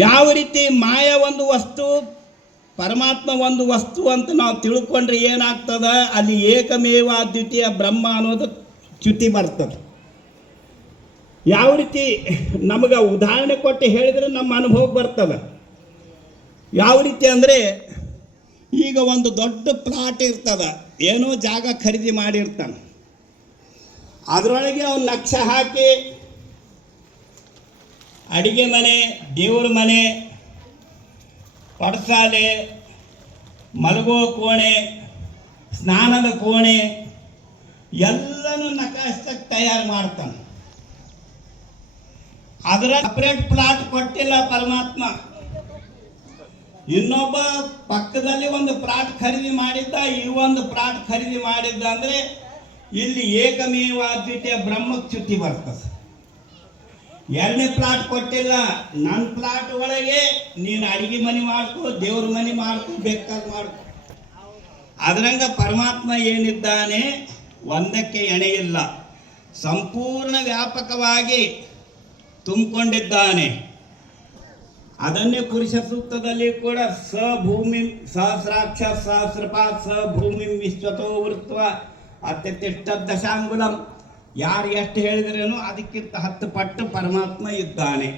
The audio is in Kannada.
ಯಾವ ರೀತಿ ಮಾಯ ಒಂದು ವಸ್ತು, ಪರಮಾತ್ಮ ಒಂದು ವಸ್ತು ಅಂತ ನಾವು ತಿಳ್ಕೊಂಡ್ರೆ ಏನಾಗ್ತದ, ಅಲ್ಲಿ ಏಕಮೇವ ಅದ್ವಿತೀಯ ಬ್ರಹ್ಮ ಅನ್ನೋದು ಚ್ಯುತಿ ಬರ್ತದೆ. ಯಾವ ರೀತಿ ನಮಗೆ ಉದಾಹರಣೆ ಕೊಟ್ಟು ಹೇಳಿದರೆ ನಮ್ಮ ಅನುಭವಕ್ಕೆ ಬರ್ತದೆ. ಯಾವ ರೀತಿ ಅಂದರೆ, ಈಗ ಒಂದು ದೊಡ್ಡ ಪ್ಲಾಟ್ ಇರ್ತದೆ, ಏನೋ ಜಾಗ ಖರೀದಿ ಮಾಡಿರ್ತಾನೆ, ಅದರೊಳಗೆ ಅವ್ನು ನಕ್ಷೆ ಹಾಕಿ ಅಡಿಗೆ ಮನೆ, ದೇವ್ರ ಮನೆ, ಪಡಸಾಲೆ, ಮಲಗೋ ಕೋಣೆ, ಸ್ನಾನದ ಕೋಣೆ ಎಲ್ಲನೂ ನಕಾಶಕ್ಕೆ ತಯಾರು ಮಾಡ್ತಾನೆ. ಅದರ ಸಪ್ರೇಟ್ ಪ್ಲಾಟ್ ಕೊಟ್ಟಿಲ್ಲ ಪರಮಾತ್ಮ. ಇನ್ನೊಬ್ಬ ಪಕ್ಕದಲ್ಲಿ ಒಂದು ಪ್ಲಾಟ್ ಖರೀದಿ ಮಾಡಿದ್ದ, ಈ ಒಂದು ಪ್ಲಾಟ್ ಖರೀದಿ ಮಾಡಿದ್ದ ಅಂದರೆ ಇಲ್ಲಿ ಏಕಮೇವ ಅದ್ವಿತೀಯ ಬ್ರಹ್ಮಚ್ಯುತಿ ಬರ್ತದೆ. ಎರಡನೇ ಪ್ಲಾಟ್ ಕೊಟ್ಟಿಲ್ಲ, ನನ್ನ ಪ್ಲಾಟ್ ಒಳಗೆ ನೀನು ಅಡಿಗೆ ಮನೆ ಮಾಡ್ಕೋ, ದೇವ್ರ ಮನೆ ಮಾಡ್ಕೋ, ಬೇಕಾದ ಮಾಡ್ಕೋ. ಅದರಂಗ ಪರಮಾತ್ಮ ಏನಿದ್ದಾನೆ ಒಂದಕ್ಕೆ ಎಣೆಯಿಲ್ಲ, ಸಂಪೂರ್ಣ ವ್ಯಾಪಕವಾಗಿ ತುಂಬಿಕೊಂಡಿದ್ದಾನೆ. ಅದನ್ನೇ ಪುರುಷ ಸೂಕ್ತದಲ್ಲಿ ಕೂಡ ಸ ಭೂಮಿ ಸಹಸ್ರಾಕ್ಷ ಸಹಸ್ರಪಾತ್ ಸ ಭೂಮಿ ವಿಶ್ವತೋ ವೃತ್ವ ಅತ್ಯತಿಷ್ಠ ದಶಾಂಗುಲಂ. ಯಾರು ಎಷ್ಟು ಹೇಳಿದ್ರೇನು ಅದಕ್ಕಿಂತ 10 ಪಟ್ಟು ಪರಮಾತ್ಮ ಇದ್ದಾನೆ.